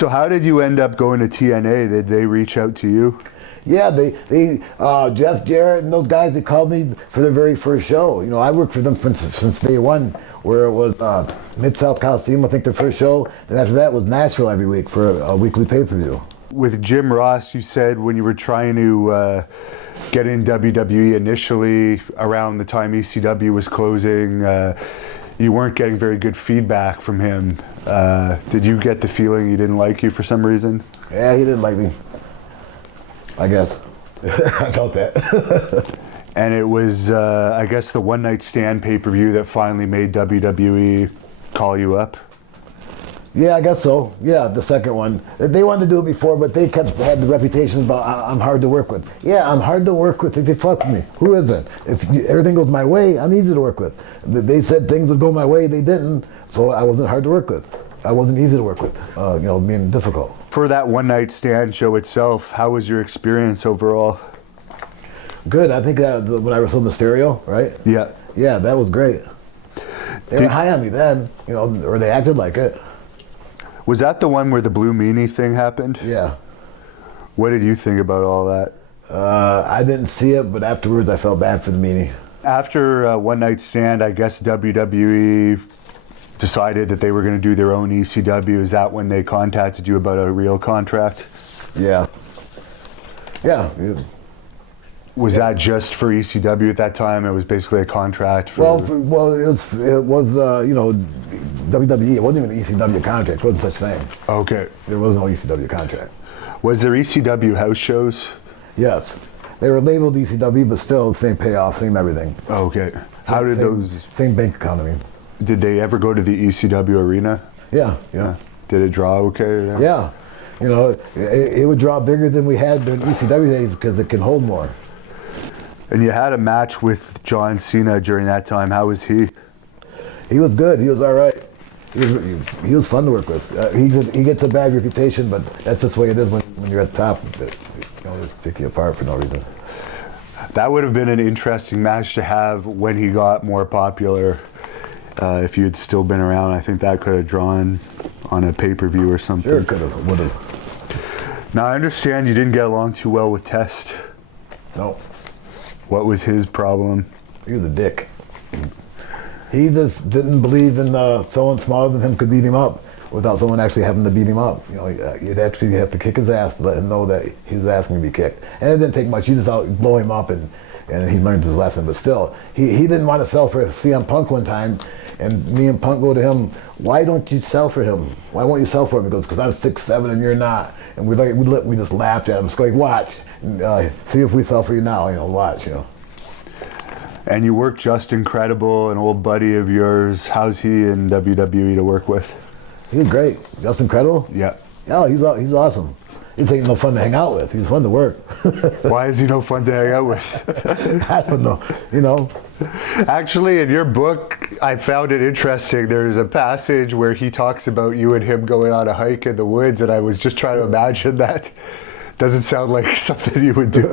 So how did you end up going to TNA? Did they reach out to you? Yeah, Jeff Jarrett and those guys, they called me for their very first show. You know, I worked for them since day one, where it was Mid-South Coliseum, I think, their first show. And after that was Nashville every week for a weekly pay-per-view. With Jim Ross, you said when you were trying to get in WWE initially, around the time ECW was closing, you weren't getting very good feedback from him. Did you get the feeling he didn't like you for some reason? Yeah, he didn't like me, I guess. I felt that. And it was, I guess, the One Night Stand pay-per-view that finally made WWE call you up? Yeah, I guess so. Yeah, the second one. They wanted to do it before, but they had the reputation about I'm hard to work with. Yeah, I'm hard to work with if you fuck with me. Who isn't? If everything goes my way, I'm easy to work with. They said things would go my way, they didn't, so I wasn't hard to work with. I wasn't easy to work with, being difficult. For that One Night Stand show itself, how was your experience overall? Good. I think that when I wrestled Mysterio, right? Yeah. Yeah, that was great. They were high on me then, or they acted like it. Was that the one where the Blue Meanie thing happened? Yeah. What did you think about all that? I didn't see it, but afterwards I felt bad for the meanie. After One Night Stand, I guess WWE decided that they were going to do their own ECW. Is that when they contacted you about a real contract? Yeah. Yeah. Was that just for ECW at that time? It was basically a contract for... Well, it was WWE. It wasn't even an ECW contract. It wasn't such thing. Okay. There was no ECW contract. Was there ECW house shows? Yes. They were labeled ECW, but still same payoff, same everything. Okay. How did those... Same bank account, I mean. Did they ever go to the ECW arena? Yeah. Did it draw okay? Yeah. It would draw bigger than we had during ECW days because it can hold more. And you had a match with John Cena during that time. How was he? He was good. He was all right. He was fun to work with. He gets a bad reputation, but that's just the way it is when you're at the top. Just pick you apart for no reason. That would have been an interesting match to have when he got more popular. If you had still been around, I think that could have drawn on a pay-per-view or something. Sure, could have, would have. Now, I understand you didn't get along too well with Test. No. What was his problem? He was a dick. He just didn't believe in someone smaller than him could beat him up without someone actually having to beat him up. You'd actually have to kick his ass to let him know that he's asking to be kicked. And it didn't take much. You just blow him up and he learned his lesson. But still, he didn't want to sell for CM Punk one time. And me and Punk go to him, why don't you sell for him? Why won't you sell for him? He goes, because I'm 6'7" and you're not. And we just laughed at him. It's like, watch, see if we sell for you now. Watch. And you work Just Incredible, an old buddy of yours. How's he in WWE to work with? He's great. Just Incredible? Yeah. Yeah, he's awesome. He's ain't no fun to hang out with. He's fun to work. Why is he no fun to hang out with? I don't know. Actually, in your book, I found it interesting. There's a passage where he talks about you and him going on a hike in the woods, and I was just trying to imagine that. Doesn't sound like something you would do.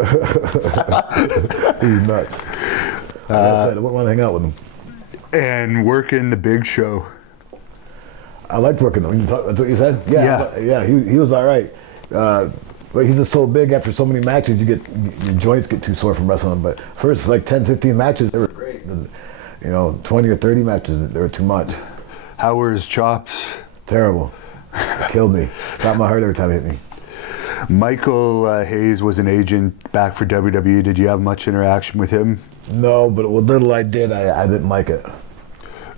He's nuts. Like I said, I wouldn't want to hang out with him. And working the Big Show. I liked working him. That's what you said? Yeah. He was all right. But he's just so big after so many matches, your joints get too sore from wrestling him. But first, 10, 15 matches, they were great. 20 or 30 matches, they were too much. How were his chops? Terrible. Killed me. Stopped my heart every time it hit me. Micheal Hayes was an agent back for WWE. Did you have much interaction with him? No, but what little I did, I didn't like it.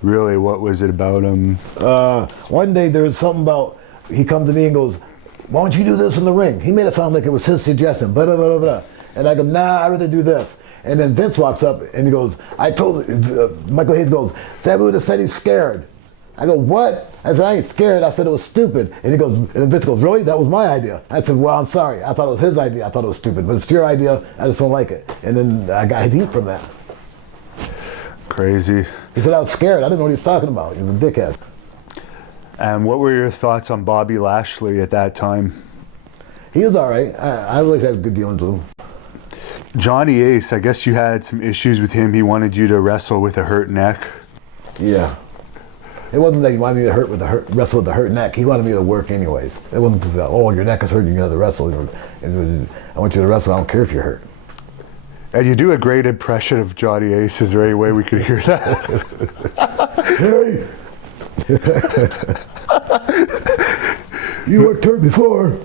Really? What was it about him? One day there was something about, he come to me and goes, why don't you do this in the ring? He made it sound like it was his suggestion, blah, blah, blah, blah. And I go, nah, I'd rather do this. And then Vince walks up and he goes, Micheal Hayes goes, Sabu just said he's scared. I go, what? I said, I ain't scared. I said it was stupid. And Vince goes, really? That was my idea. I said, well, I'm sorry. I thought it was his idea. I thought it was stupid. But it's your idea. I just don't like it. And then I got heat from that. Crazy. He said I was scared. I didn't know what he was talking about. He was a dickhead. And what were your thoughts on Bobby Lashley at that time? He was all right. I always had good dealings with him. Johnny Ace, I guess you had some issues with him. He wanted you to wrestle with a hurt neck. Yeah. It wasn't that he wanted me to wrestle with a hurt neck. He wanted me to work anyways. It wasn't because, oh, your neck is hurting, you got to wrestle. I want you to wrestle. I don't care if you're hurt. And you do a great impression of Johnny Ace. Is there any way we could hear that? Harry, you worked hurt before.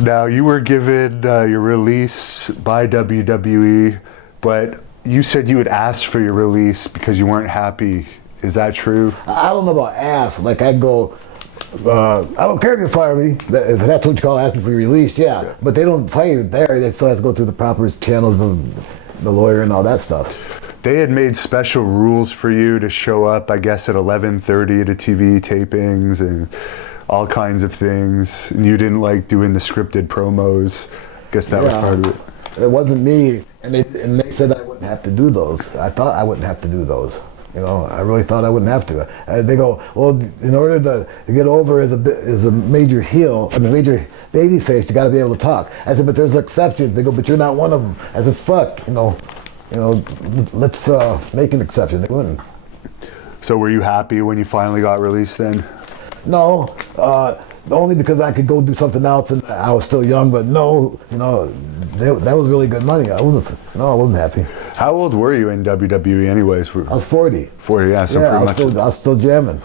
Now, you were given your release by WWE, but you said you had asked for your release because you weren't happy. Is that true? I don't know about ask. Like, I go, I don't care if you fire me. If that's what you call asking for your release, yeah. But they don't fire you there. They still have to go through the proper channels of the lawyer and all that stuff. They had made special rules for you to show up, I guess, at 11:30 to TV tapings and all kinds of things. And you didn't like doing the scripted promos. I guess that was part of it. It wasn't me, and they said I wouldn't have to do those. I thought I wouldn't have to do those. You know, I really thought I wouldn't have to. They go, well, in order to get over as a major heel, major baby face, you got to be able to talk. I said, but there's exceptions. They go, but you're not one of them. I said, fuck, you know, let's make an exception. They wouldn't. So were you happy when you finally got released then? No, only because I could go do something else and I was still young. But no, you know, that was really good money. I wasn't happy. How old were you in WWE anyways? I was 40. 40, yeah, so yeah, pretty much. I was still jamming.